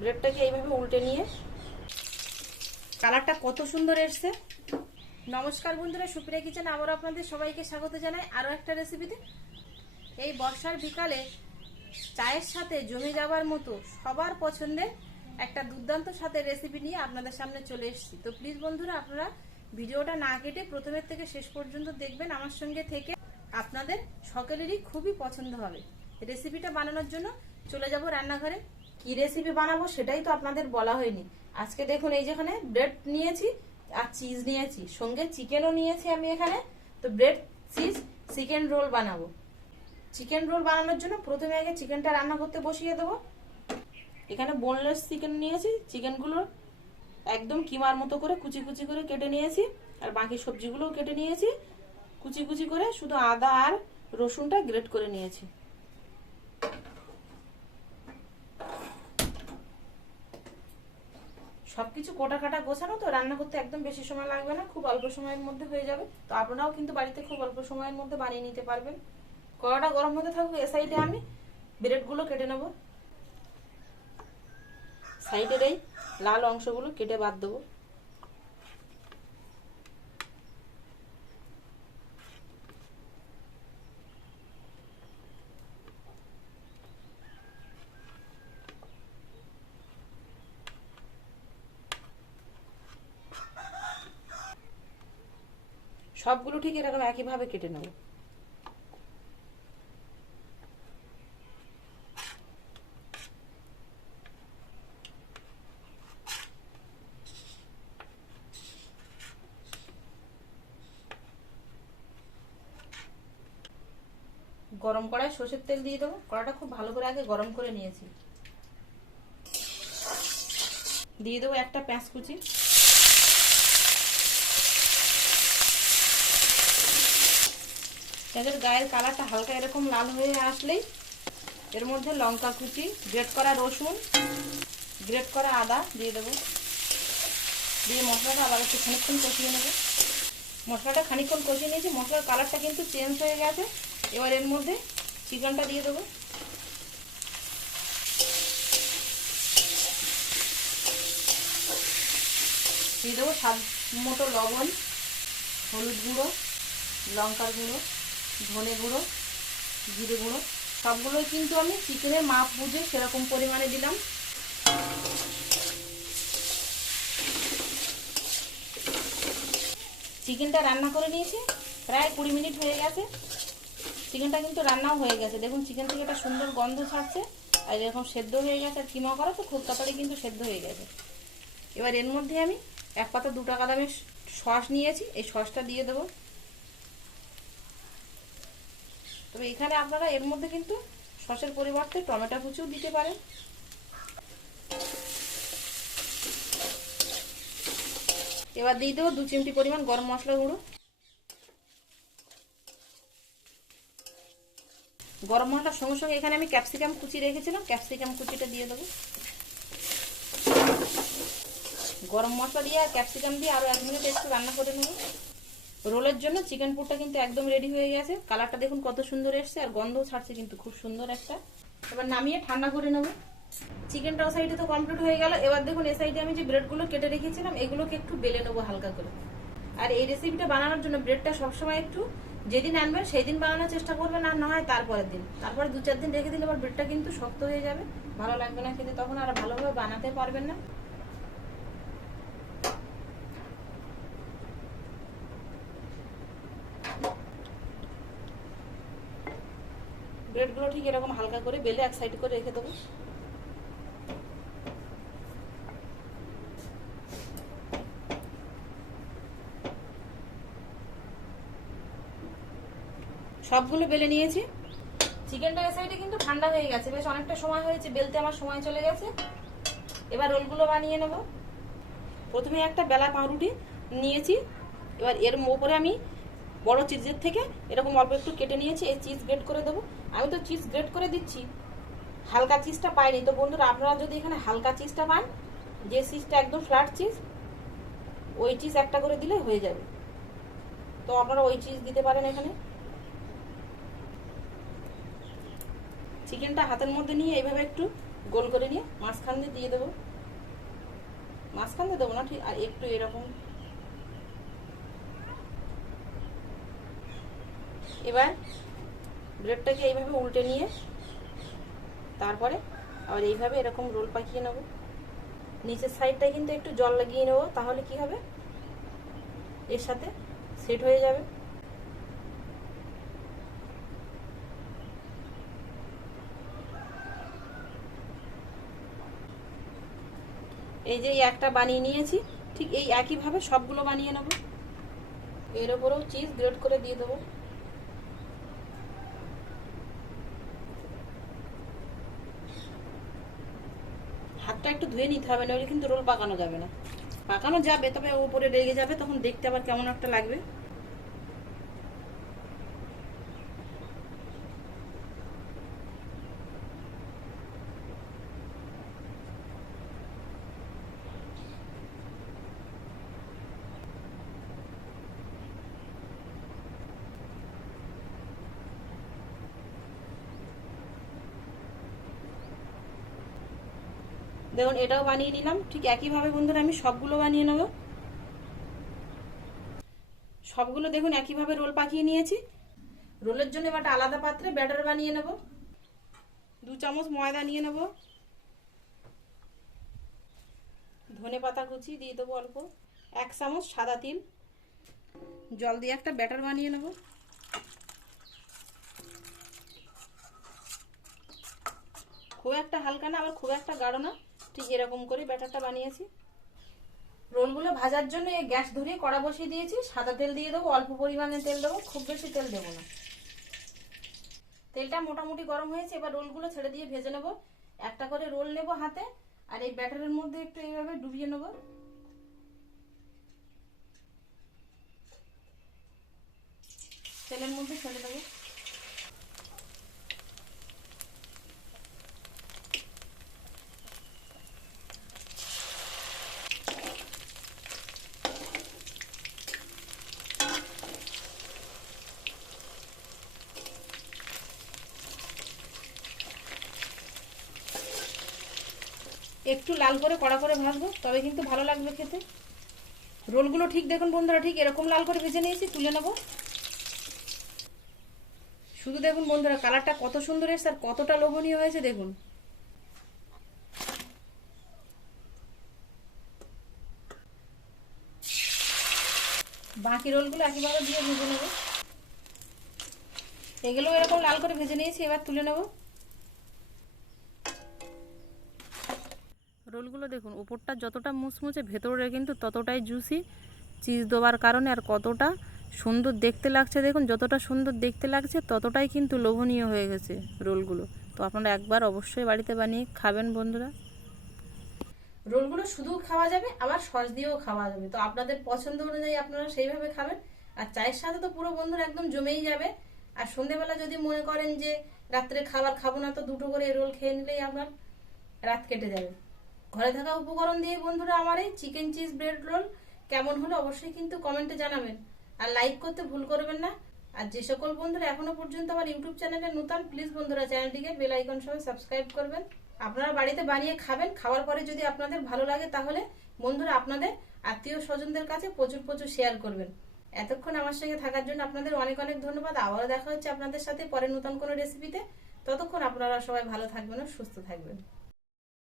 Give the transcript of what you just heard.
ব্রেডটাকে এইভাবে উল্টে নিয়ে কালারটা কত সুন্দর এসছে। নমস্কার বন্ধুরা, সুপ্রিয়া কিচেন আবার আপনাদের সবাইকে স্বাগত জানাই আরও একটা রেসিপিতে। এই বর্ষার বিকালে চায়ের সাথে জমে যাওয়ার মতো সবার পছন্দের একটা দুর্দান্ত সাথে রেসিপি নিয়ে আপনাদের সামনে চলে এসেছি। তো প্লিজ বন্ধুরা, আপনারা ভিডিওটা না কেটে প্রথমের থেকে শেষ পর্যন্ত দেখবেন, আমার সঙ্গে থেকে আপনাদের সকলেরই খুবই পছন্দ হবে। রেসিপিটা বানানোর জন্য চলে যাব রান্নাঘরে। কি রেসিপি বানাবো সেটাই তো আপনাদের বলা হয়নি। আজকে দেখুন, এই যেখানে ব্রেড নিয়েছি আর চিজ নিয়েছি, সঙ্গে চিকেনও নিয়েছি আমি এখানে। তো ব্রেড চিজ চিকেন রোল বানাবো। চিকেন রোল বানানোর জন্য প্রথমে আগে চিকেনটা রান্না করতে বসিয়ে দেবো। এখানে বোনলেস চিকেন নিয়েছি, চিকেনগুলো একদম কিমার মতো করে কুচি কুচি করে কেটে নিয়েছি, আর বাকি সবজিগুলোও কেটে নিয়েছি কুচি কুচি করে, শুধু আদা আর রসুনটা গ্রেট করে নিয়েছি। সবকিছু কোটা কাটা গোছানো, তো রান্না করতে একদম বেশি সময় লাগবে না, খুব অল্প সময়ের মধ্যে হয়ে যাবে। তো আপনারাও কিন্তু বাড়িতে খুব অল্প সময়ের মধ্যে বানিয়ে নিতে পারবেন। কড়াটা গরম হতে থাকবে, এ সাইডে আমি ব্রেডগুলো কেটে নেব। সাইডের এই লাল অংশগুলো কেটে বাদ দেবো। সবগুলো ঠিক এরকম একইভাবে কেটে নেব। গরম কড়াই সরষের তেল দিয়ে দেবো। কড়াটা খুব ভালো করে আগে গরম করে নিয়েছি। দিয়ে দেবো একটা পেঁয়াজ কুচি, পেঁয়াজের গায়ের কালারটা হালকা এরকম লাল হয়ে আসলেই এর মধ্যে লঙ্কা কুচি, গ্রেট করা রসুন, গ্রেট করা আদা দিয়ে দেবো। দিয়ে মশলাটা আবার একটু খানিকক্ষণ কষিয়ে নেব। মশলাটা খানিকক্ষণ কষিয়ে নিয়েছি, মশলার কালারটা কিন্তু চেঞ্জ হয়ে গেছে। এবার এর মধ্যে চিকেনটা দিয়ে দেবো। দিয়ে দেবো স্বাদ মতো লবণ, হলুদ গুঁড়ো, লঙ্কার গুঁড়ো, ধনে গুঁড়ো, জিরে গুঁড়ো। সবগুলোই কিন্তু আমি চিকেনের মাপ বুঝে সেরকম পরিমাণে দিলাম। চিকেনটা রান্না করে নিয়েছি, প্রায় 20 মিনিট হয়ে গেছে। চিকেনটা কিন্তু রান্নাও হয়ে গেছে। দেখুন চিকেন থেকে একটা সুন্দর গন্ধ ছাড়ছে, আর এরকম সেদ্ধ হয়ে গেছে। আর কিমা করা তো খুব তাড়াতাড়ি কিন্তু সেদ্ধ হয়ে গেছে। এবার এর মধ্যে আমি 1 পাতা 2 টাকা দামের সস নিয়েছি, এই সসটা দিয়ে দেবো। তবে এখানে আপনারা এর মধ্যে কিন্তু সসের পরিবর্তে টমেটো কুচিও দিতে পারেন। এবার দিয়ে দেবো 2 চিমটি পরিমাণ গরম মশলা গুঁড়ো। গরম মশলার সঙ্গে সঙ্গে এখানে আমি ক্যাপসিকাম কুচি রেখেছিলাম, ক্যাপসিকাম কুচিটা দিয়ে দেবো। গরম মশলা দিয়ে আর ক্যাপসিকাম দিয়ে আরো 1 মিনিট একটু রান্না করে নেব। রোলের জন্য চিকেন পুরটা কিন্তু একদম রেডি হয়ে গেছে। কালারটা দেখুন কত সুন্দর এসছে, আর গন্ধও ছাড়ছে কিন্তু খুব সুন্দর একটা। এবার নামিয়ে ঠান্ডা করে নেব। চিকেনটাও সাইডে তো কমপ্লিট হয়ে গেল। এবার দেখুন এই সাইডে আমি যে ব্রেডগুলো কেটে রেখেছিলাম, এগুলোকে একটু বেলে নেবো হালকা করে। আর এই রেসিপিটা বানানোর জন্য ব্রেডটা সবসময় একটু যেদিন আনবেন সেই দিন বানানোর চেষ্টা করবেন, আর না হয় তারপরের দিন। তারপরে 2-4 দিন রেখে দিলে আবার ব্রেডটা কিন্তু শক্ত হয়ে যাবে, ভালো লাগবে না খেতে, তখন আর ভালোভাবে বানাতে পারবেন না। ব্রেডগুলো ঠিক এরকম হালকা করে বেলে এক সাইড করে রেখে দেবো। সবগুলো বেলে নিয়েছি। চিকেনটা এই সাইডে কিন্তু ঠান্ডা হয়ে গেছে, বেশ অনেকটা সময় হয়েছে, বেলতে আমার সময় চলে গেছে। এবার রোলগুলো বানিয়ে নেব। প্রথমে একটা বেলা পাউরুটি নিয়েছি। এবার এর উপরে আমি বড় চিজের থেকে এরকম অল্প একটু কেটে নিয়েছি, এই চিজ গ্রেট করে দেবো। আমি তো চিজ গ্রেট করে দিচ্ছি, হালকা চিজটা পাইনি। তো বন্ধুরা, আপনারা যদি এখানে হালকা চিজটা পান, যে চিজটা একদম ফ্ল্যাট চিজ, ওই চিজ একটা করে দিলে হয়ে যাবে। তো আপনারা ওই চিজ দিতে পারেন এখানে। চিকেনটা হাতের মধ্যে নিয়ে এইভাবে একটু গোল করে নিয়ে মাঝখান দিয়ে দেবো, মাঝখান দিয়ে দেবো না ঠিক, আর একটু এরকম। এবার ব্রেডটাকে এইভাবে উল্টে নিয়ে তারপরে আবার এইভাবে এরকম রোল পাকিয়ে নেব। নিচের সাইডটায় কিন্তু একটু জল লাগিয়ে নেব, তাহলে কি হবে এর সাথে সেট হয়ে যাবে। এই যে একটা বানিয়ে নিয়েছি, ঠিক এই একইভাবে সবগুলো বানিয়ে নেব। এর উপরেও চিজ গ্রেট করে দিয়ে দেবো। হাতটা একটু ধুয়ে নিতে হবে, নইলে কিন্তু রোল পাকানো যাবে না। পাকানো যাবে, তবে উপরে লেগে যাবে, তখন দেখতে আবার কেমন একটা লাগবে। দেখুন এটাও বানিয়ে নিলাম। ঠিক একইভাবে বন্ধুরা আমি সবগুলো বানিয়ে নেব। সবগুলো দেখুন একইভাবে রোল পাকিয়ে নিয়েছি। রোলের জন্য এবার আলাদা পাত্রে ব্যাটার বানিয়ে নেব। 2 চামচ ময়দা নিয়ে নেব, ধনে পাতা কুচি দিয়ে দেবো অল্প, 1 চামচ সাদা তিল, জল দিয়ে একটা ব্যাটার বানিয়ে নেব। খুব একটা হালকা না, আবার খুব একটা গাঢ় না, ঠিক এরকম করে ব্যাটারটা বানিয়েছি। রোলগুলো ভাজার জন্য এই গ্যাস ধরিয়ে কড়া বসিয়ে দিয়েছি। সাদা তেল দিয়ে দেবো, অল্প পরিমাণে তেল দেবো, খুব বেশি তেল দেবো না। তেলটা মোটামুটি গরম হয়েছে, এবার রোলগুলো ছেড়ে দিয়ে ভেজে নেব। একটা করে রোল নেব হাতে, আর এই ব্যাটারের মধ্যে একটু এইভাবে ডুবিয়ে নেব। তেলের মধ্যে ছেড়ে দেবো। একটু লাল করে কড়া করে ভাজবো, তবে কিন্তু ভালো লাগবে খেতে। রোলগুলো ঠিক দেখুন বন্ধুরা, ঠিক এরকম লাল করে ভেজে নিয়েছি, তুলে নেব। শুধু দেখুন বন্ধুরা কালারটা কত সুন্দর এসেছে আর কতটা লোভনীয় হয়েছে দেখুন। বাকি রোলগুলো একইভাবে দিয়ে ভেজে নেব। এগুলো এরকম লাল করে ভেজে নিয়েছি, এবার তুলে নেব। রোলগুলো দেখুন উপরটা যতটা মুচমুচে, ভেতরে কিন্তু ততটাই জুসি, চিজ দেওয়ার কারণে। আর কতটা সুন্দর দেখতে লাগছে দেখুন, যতটা সুন্দর দেখতে লাগছে ততটাই কিন্তু লোভনীয় হয়ে গেছে রোলগুলো। তো আপনারা একবার অবশ্যই বাড়িতে বানিয়ে খাবেন বন্ধুরা। রোলগুলো শুধু খাওয়া যাবে, আবার সস দিয়েও খাওয়া যাবে, তো আপনাদের পছন্দ অনুযায়ী আপনারা সেইভাবে খাবেন। আর চায়ের সাথে তো পুরো বন্ধুরা একদম জমেই যাবে। আর সন্ধেবেলা যদি মনে করেন যে রাত্রে খাবার খাবো না, তো 2টো করে রোল খেয়ে নিলেই আপনার রাত কেটে যাবে। ঘরে থাকা উপকরণ দিয়ে বন্ধুরা আমার এই চিকেন চিজ ব্রেড রোল কেমন হলো অবশ্যই কিন্তু কমেন্টে জানাবেন। আর লাইক করতে ভুল করবেন না। আর যে সকল বন্ধুরা এখনো পর্যন্ত আমার ইউটিউব চ্যানেলে নতুন, প্লিজ বন্ধুরা চ্যানেলটিকে বেল আইকন সহ সাবস্ক্রাইব করবেন। আপনারা বাড়িতে বানিয়ে খাবেন, খাওয়ার পরে যদি আপনাদের ভালো লাগে তাহলে বন্ধুরা আপনাদের আত্মীয় স্বজনদের কাছে প্রচুর প্রচুর শেয়ার করবেন। এতক্ষণ আমার সঙ্গে থাকার জন্য আপনাদের অনেক অনেক ধন্যবাদ। আবারও দেখা হচ্ছে আপনাদের সাথে পরে নতুন কোনো রেসিপিতে। ততক্ষণ আপনারা সবাই ভালো থাকবেন ও সুস্থ থাকবেন।